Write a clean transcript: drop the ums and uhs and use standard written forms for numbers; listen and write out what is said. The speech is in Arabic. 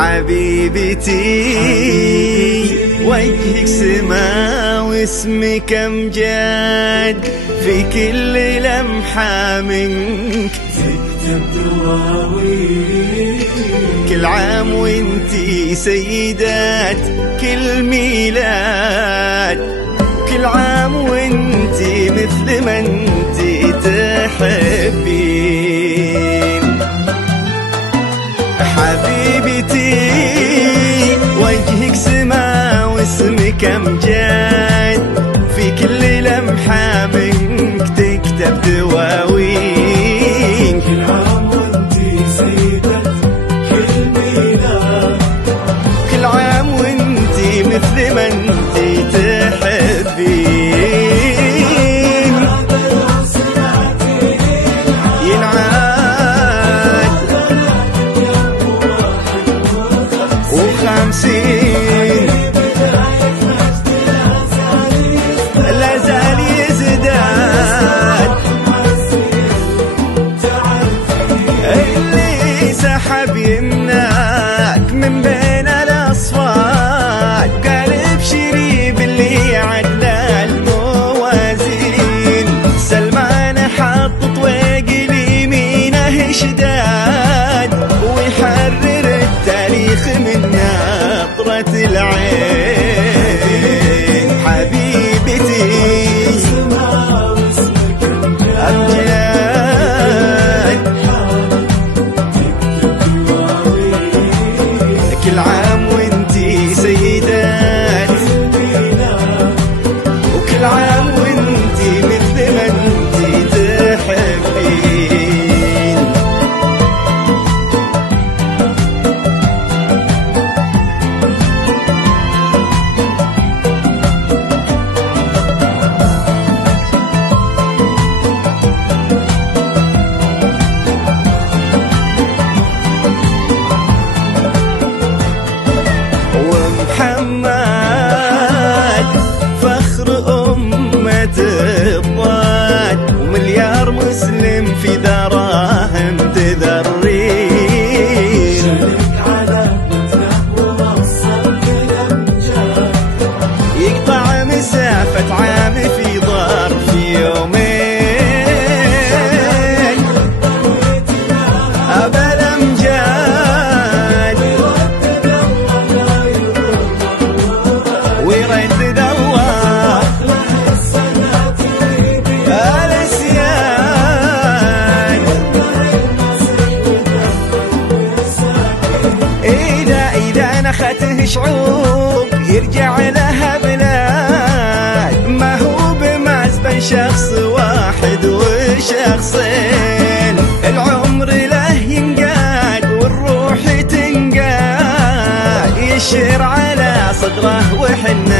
حبيبتي وجهك سما واسمك امجاد، في كل لمحة منك تكتب دواوين. كل عام وانتي سيدات كل ميلاد، كل عام وانتي مثل ما انتي تحبين. حبيبتي وجهك سما واسمك امجاد، في كل لمحة منك تكتب دواوين. كل عام وانتي سيدة كل ميلاد، كل عام وانتي مثل ما انتي تحبين. ينعاد و50 لا زال يزداد، اللي سحب يمناك من بين الاصفاد، قال ابشري باللي عدنا الموازين. سلمان حط طويق اليمينه شداد، ويحرر التاريخ من نظرة العين. حبيبتي أمجاد، كل عام وانتي سيدات، وكل عام وانتي مثل ما انتي تحبين. ومحمد فخر أمة الضاد، ومليار مسلم في دراهم تذرين. شرك على متنه ووصل بالأمجاد، يقطع مسافة عام في ظرف يومين. أبا الأمجاد ويردد الله الاسياد. إذا نخته شعوب يرجع لها بلاد، ما هو بمعزبا شخص واحد وشخصين. العمر له ينقاد والروح تنقاد، يشير على صدره وحنا